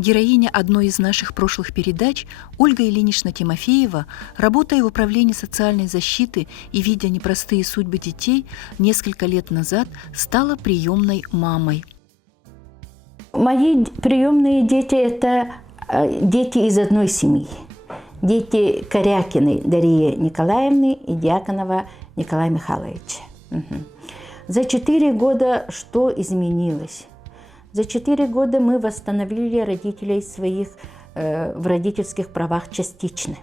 Героиня одной из наших прошлых передач, Ольга Ильинична Тимофеева, работая в Управлении социальной защиты и видя непростые судьбы детей, несколько лет назад стала приемной мамой. Мои приемные дети – это дети из одной семьи. Дети Корякиной Дарьи Николаевны и Дьяконова Николая Михайловича. За 4 года что изменилось? За 4 года мы восстановили родителей своих в родительских правах частично.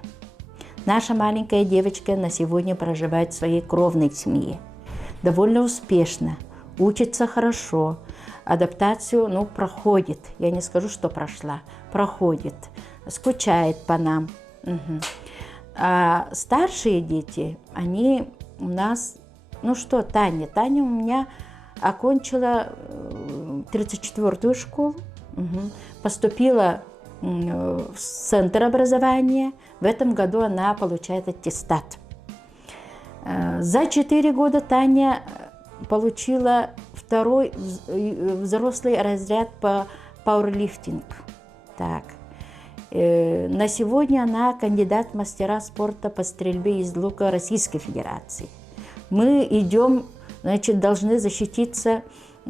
Наша маленькая девочка на сегодня проживает в своей кровной семье. Довольно успешно, учится хорошо, адаптацию проходит. Я не скажу, что прошла, проходит, скучает по нам. А старшие дети, они у нас, Таня у меня окончила 34-ю школу, поступила в центр образования. В этом году она получает аттестат. За 4 года Таня получила 2-й взрослый разряд по пауэрлифтингу. Так. На сегодня она кандидат в мастера спорта по стрельбе из лука Российской Федерации. Мы идем, должны защититься,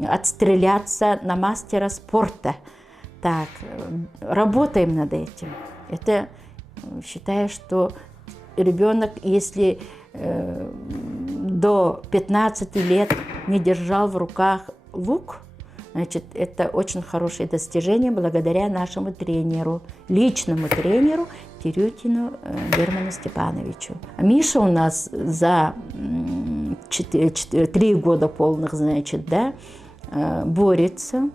отстреляться на мастера спорта. Так, работаем над этим. Это, считаю, что ребенок, если до 15 лет не держал в руках лук, это очень хорошее достижение благодаря нашему тренеру, личному тренеру Тирютину Герману Степановичу. Миша у нас за 3 года полных, борется,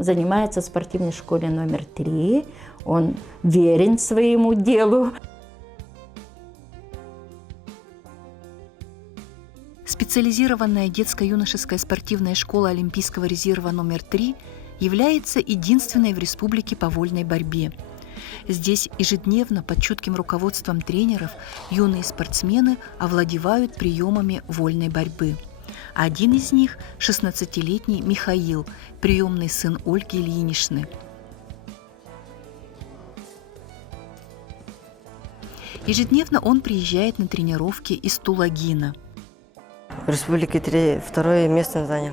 занимается в спортивной школе номер 3. Он верен своему делу. Специализированная детско-юношеская спортивная школа Олимпийского резерва номер 3 является единственной в республике по вольной борьбе. Здесь ежедневно под чутким руководством тренеров юные спортсмены овладевают приемами вольной борьбы. Один из них – 16-летний Михаил, приемный сын Ольги Ильиничны. Ежедневно он приезжает на тренировки из Тулагина. В республике 2-е место занял.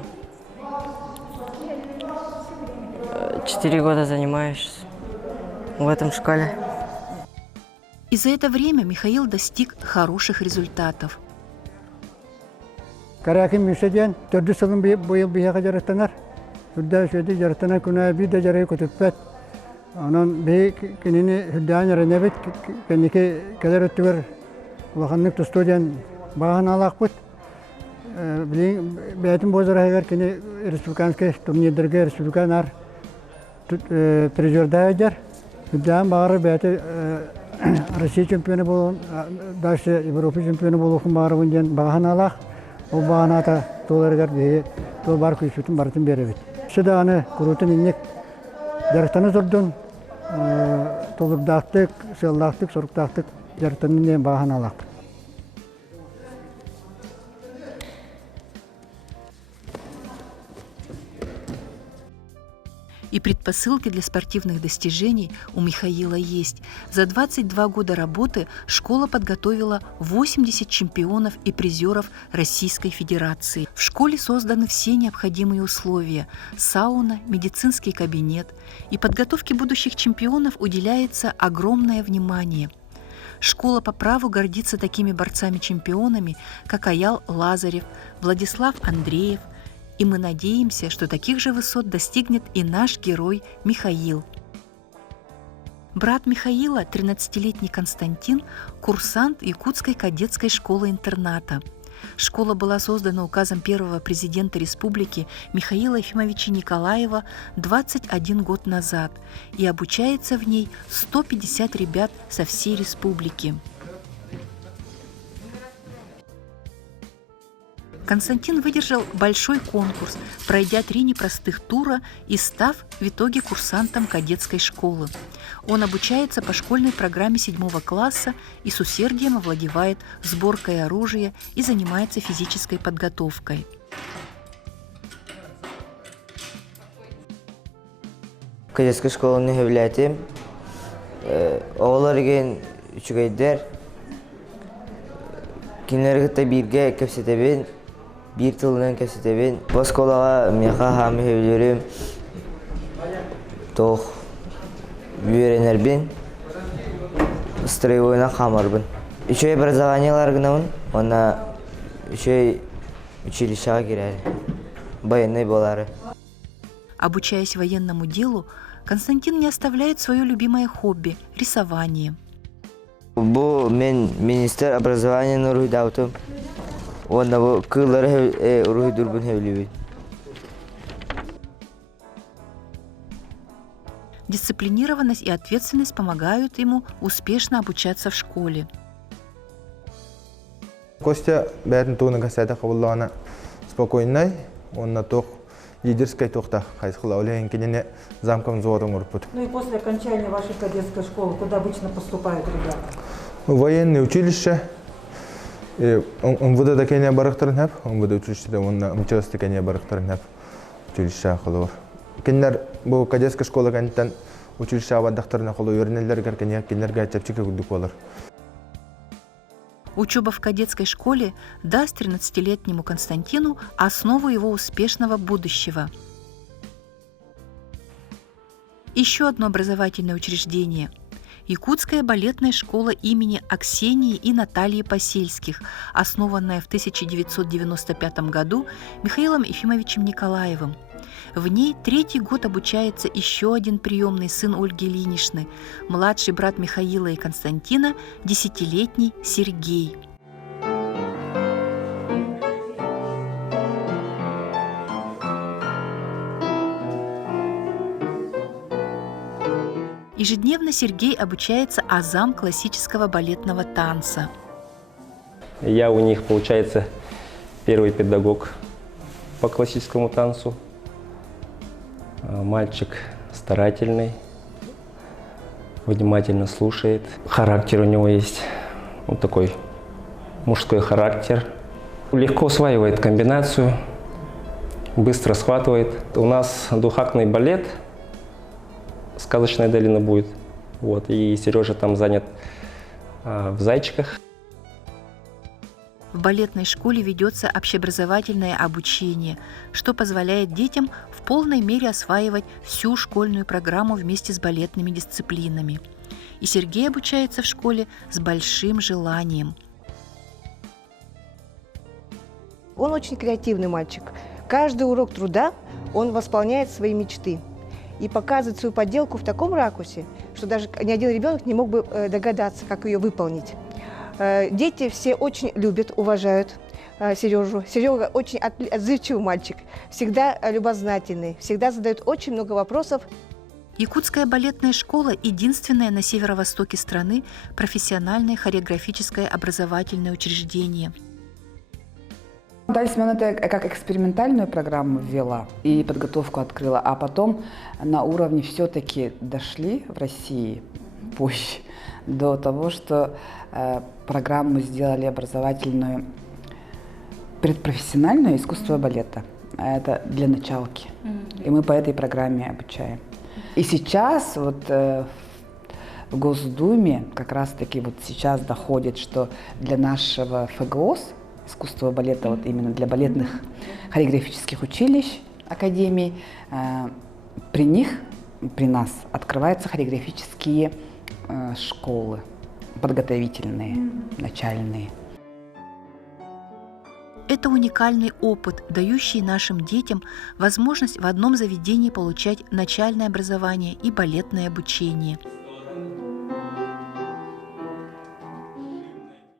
4 года занимаюсь в этом школе. И за это время Михаил достиг хороших результатов. Каракин Мишадян, 4 жылын быйыл бияга жараттанар. Хүрдә шөйдө жараттанар күнә биде жарай көтөппәт. Анан бей кинени хүрдән ярынабет кенеке кадәр өттүгөр ваханнык студиян баган алакпыт. Билин бәйтим бозарагар кине республиканский турнирдерге республиканар призерда жар. Хүрдән багыр бәйти Россия чемпионы болон, дальше Европа чемпионы болуқын бары бүнден баган алак. Ол бағаната толарығар дейі, тол бар күшітін бартын беребет. Шыда аны күрутын иннек жарықтаны зордun, толырдақтық, сылдақтық, сұрықтақтық жарықтанын дейін баған алақ. И предпосылки для спортивных достижений у Михаила есть. За 22 года работы школа подготовила 80 чемпионов и призеров Российской Федерации. В школе созданы все необходимые условия – сауна, медицинский кабинет. И подготовке будущих чемпионов уделяется огромное внимание. Школа по праву гордится такими борцами-чемпионами, как Аял Лазарев, Владислав Андреев. И мы надеемся, что таких же высот достигнет и наш герой Михаил. Брат Михаила, 13-летний Константин, курсант Якутской кадетской школы-интерната. Школа была создана указом первого президента республики Михаила Ефимовича Николаева 21 год назад, и обучается в ней 150 ребят со всей республики. Константин выдержал большой конкурс, пройдя 3 непростых тура и став в итоге курсантом кадетской школы. Он обучается по школьной программе 7 класса и с усердием овладевает сборкой оружия и занимается физической подготовкой. Кадетская школа не является. Олар ген үчүгейдер. Кинерге бирге кепсетебен, бир тылынан кепсетебен. Бу школага меха хам хевлерим. Тох үйренербин. Строевойна хамарбын. Еще образованиялар гынамын, она еще училищага кирәр. Военный болары. Обучаясь военному делу, Константин не оставляет свое любимое хобби – рисование. Бу мен министр образования Нурхидаутум. Он на кыллары Рухидурбун хевлибит. Дисциплинированность и ответственность помогают ему успешно обучаться в школе. Костя бәрін туының кәсәді қабылдағына спокойнай, онна тоқ лидерская тоқта қайсықыла олеген кенене замком зуадың ұрпыд. Ну и после окончания вашей кадетской школы, куда обычно поступают ребята? Военное училище, МВД кене барықтарын әп, МВД училищеде онна МЧС кене барықтарын әп училище қылуыр. Кенлер бұл кадетская школа кәнеттен училище абаддақтарына қылу өрнелер кенлерге чәпчеке күдік болыр. Учеба в кадетской школе даст 13-летнему Константину основу его успешного будущего. Еще одно образовательное учреждение – Якутская балетная школа имени Аксении и Натальи Посельских, основанная в 1995 году Михаилом Ефимовичем Николаевым. В ней 3-й год обучается еще один приемный сын Ольги Ильиничны, младший брат Михаила и Константина, 10-летний Сергей. Ежедневно Сергей обучается азам классического балетного танца. Я у них, получается, первый педагог по классическому танцу. Мальчик старательный, внимательно слушает. Характер у него есть, вот такой мужской характер. Легко усваивает комбинацию, быстро схватывает. У нас двухактный балет, «Сказочная долина» будет. Вот, и Сережа там занят в «Зайчиках». В балетной школе ведется общеобразовательное обучение, что позволяет детям в полной мере осваивать всю школьную программу вместе с балетными дисциплинами. И Сергей обучается в школе с большим желанием. Он очень креативный мальчик. Каждый урок труда он восполняет свои мечты и показывает свою поделку в таком ракурсе, что даже ни один ребенок не мог бы догадаться, как ее выполнить. Дети все очень любят, уважают Сережу. Серега очень отзывчивый мальчик, всегда любознательный, всегда задает очень много вопросов. Якутская балетная школа – единственное на северо-востоке страны профессиональное хореографическое образовательное учреждение. Дальше она это как экспериментальную программу ввела и подготовку открыла, а потом на уровне все-таки дошли в России позже до того, что программу сделали образовательную предпрофессиональную искусство балета. Это для началки. И мы по этой программе обучаем. И сейчас вот в Госдуме как раз-таки вот сейчас доходит, что для нашего ФГОС, искусство балета, вот именно для балетных хореографических училищ, академий, при них, при нас открываются хореографические школы, подготовительные, начальные. Это уникальный опыт, дающий нашим детям возможность в одном заведении получать начальное образование и балетное обучение.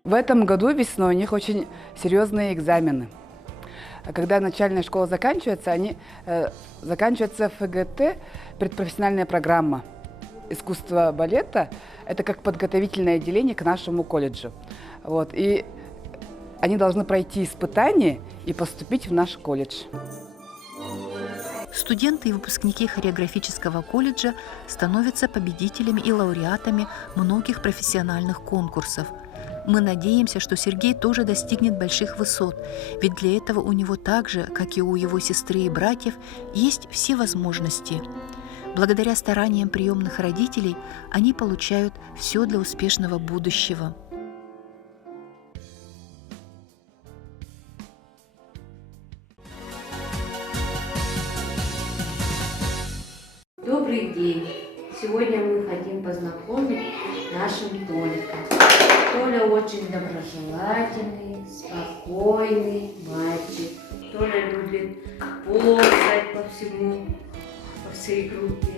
В этом году весной у них очень серьезные экзамены. Когда начальная школа заканчивается, заканчивается ФГТ, предпрофессиональная программа. Искусство балета – это как подготовительное отделение к нашему колледжу. Вот. И они должны пройти испытания и поступить в наш колледж. Студенты и выпускники хореографического колледжа становятся победителями и лауреатами многих профессиональных конкурсов. Мы надеемся, что Сергей тоже достигнет больших высот, ведь для этого у него так же, как и у его сестры и братьев, есть все возможности. Благодаря стараниям приемных родителей они получают все для успешного будущего. Добрый день! Сегодня мы хотим познакомить нашим Толиком. Толя очень доброжелательный, спокойный мальчик. Толя любит ползать по всей группе,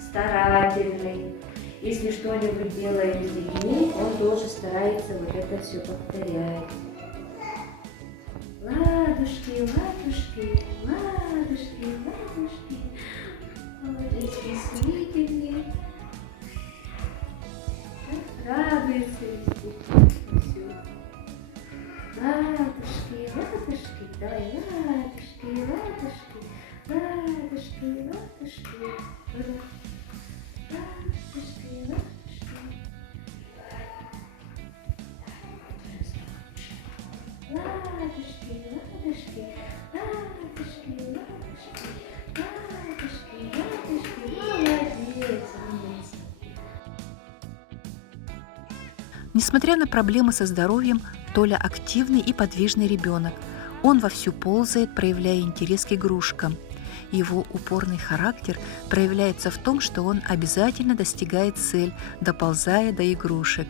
старательный. Если что-нибудь делаем с детьми, он тоже старается вот это все повторять. Ладушки, ладушки, ладушки, ладушки. Молодец, действительно. Радуется все. Ладушки, ладушки, давай, ладушки, ладушки, ладушки, ладушки, ладушки, ладушки. Ладушки, ладушки, ладушки, ладушки, ладушки, ладушки, молодец, умница. Несмотря на проблемы со здоровьем, Толя активный и подвижный ребенок. Он вовсю ползает, проявляя интерес к игрушкам. Его упорный характер проявляется в том, что он обязательно достигает цель, доползая до игрушек.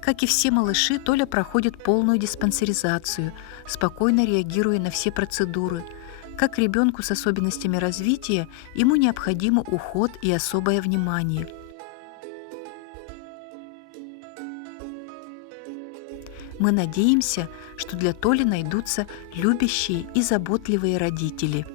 Как и все малыши, Толя проходит полную диспансеризацию, спокойно реагируя на все процедуры. Как ребенку с особенностями развития, ему необходим уход и особое внимание. Мы надеемся, что для Толи найдутся любящие и заботливые родители.